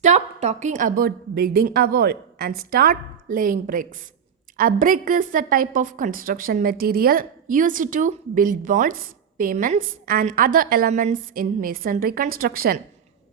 Stop talking about building a wall and start laying bricks. A brick is a type of construction material used to build walls, pavements, and other elements in masonry construction.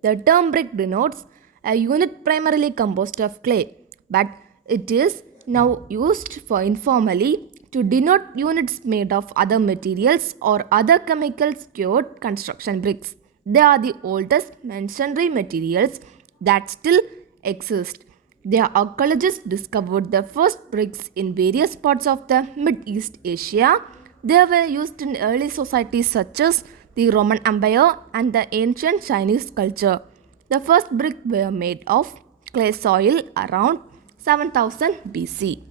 The term brick denotes a unit primarily composed of clay, but it is now used for informally to denote units made of other materials or other chemicals cured construction bricks. They are the oldest masonry materials that still exist. Their archaeologists discovered the first bricks in various parts of the Mid-East Asia. They were used in early societies such as the Roman Empire and the ancient Chinese culture. The first bricks were made of clay soil around 7000 BC.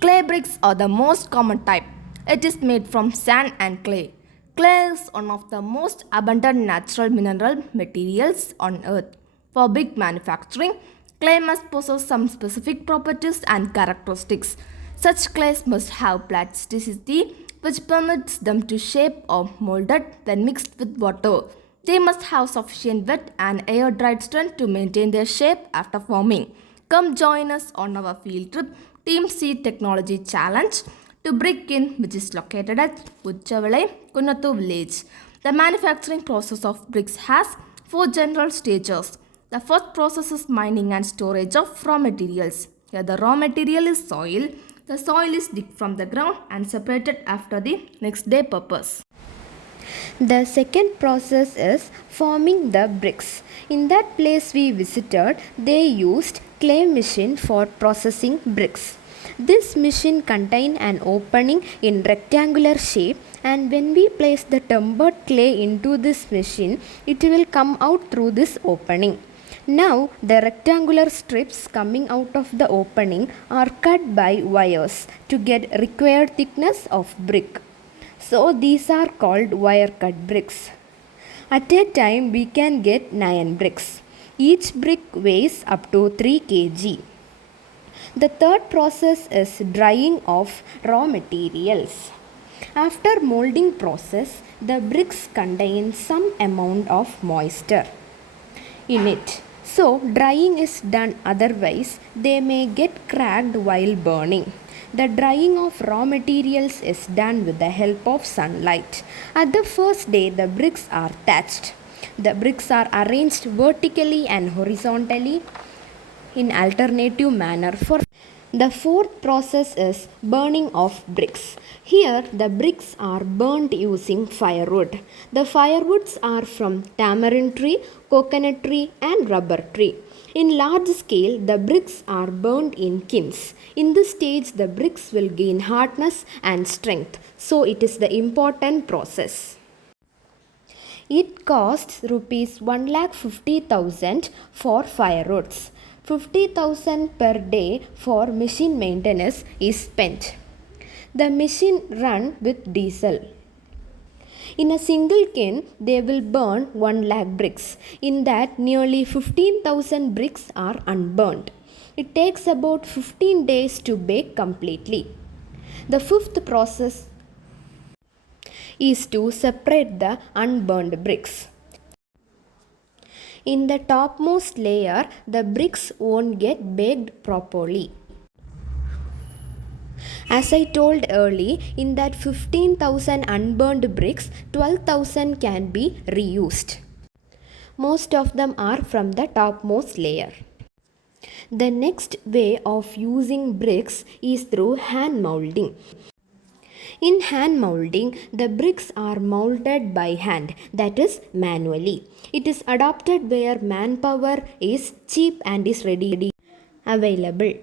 Clay bricks are the most common type. It is made from sand and clay. Clay is one of the most abundant natural mineral materials on earth. For brick manufacturing, clay must possess some specific properties and characteristics. Such clays must have plasticity, which permits them to shape or molded when mixed with water. They must have sufficient wet and air dried strength to maintain their shape after forming. Come join us on our field trip Team C Technology Challenge to Brick In, which is located at Uchavale, Kunnathu village. The manufacturing process of bricks has four general stages. The first process is mining and storage of raw materials. Here the raw material is soil. The soil is digged from the ground and separated after the next day purpose. The second process is forming the bricks. In that place we visited, they used clay machine for processing bricks. This machine contained an opening in rectangular shape, and when we place the tempered clay into this machine, it will come out through this opening. Now the rectangular strips coming out of the opening are cut by wires to get required thickness of brick. So these are called wire cut bricks. At a time we can get 9 bricks. Each brick weighs up to 3 kg. The third process is drying of raw materials. After molding process, the bricks contain some amount of moisture in it. So drying is done, otherwise they may get cracked while burning. The drying of raw materials is done with the help of sunlight. At the first day, the bricks are thatched. The bricks are arranged vertically and horizontally in alternative manner. For the fourth process is burning of bricks. Here the bricks are burnt using firewood. The firewoods are from tamarind tree, coconut tree and rubber tree. In large scale, the bricks are burnt in kilns. In this stage, the bricks will gain hardness and strength. So it is the important process. It costs rupees 1,50,000 for firewoods. 50,000 per day for machine maintenance is spent. The machine run with diesel. In a single kiln, they will burn 1 lakh bricks. In that, nearly 15,000 bricks are unburnt. It takes about 15 days to bake completely. The fifth process is to separate the unburned bricks. In the topmost layer, the bricks won't get baked properly. As I told earlier, in that 15,000 unburned bricks, 12,000 can be reused. Most of them are from the topmost layer. The next way of using bricks is through hand molding. In hand molding, the bricks are molded by hand, that is manually. It is adopted where manpower is cheap and is readily available.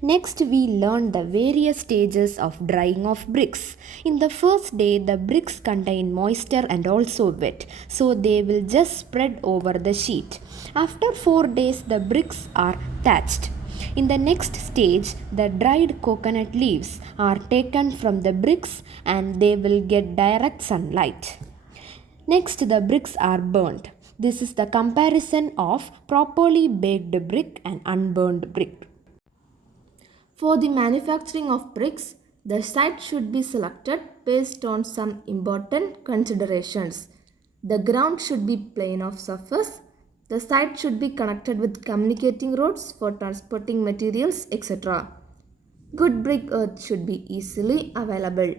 Next, we learn the various stages of drying of bricks. In the first day, the bricks contain moisture and also wet, so they will just spread over the sheet. After 4 days, the bricks are thatched. In the next stage, the dried coconut leaves are taken from the bricks and they will get direct sunlight. Next, the bricks are burnt. This is the comparison of properly baked brick and unburned brick. For the manufacturing of bricks, the site should be selected based on some important considerations. The ground should be plain of surface. The site should be connected with communicating roads for transporting materials, etc. Good brick earth should be easily available.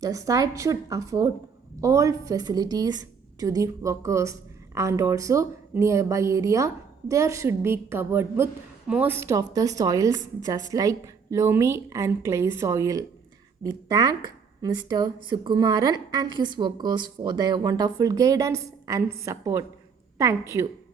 The site should afford all facilities to the workers, and also nearby area there should be covered with most of the soils just like loamy and clay soil. We thank Mr. Sukumaran and his workers for their wonderful guidance and support. Thank you.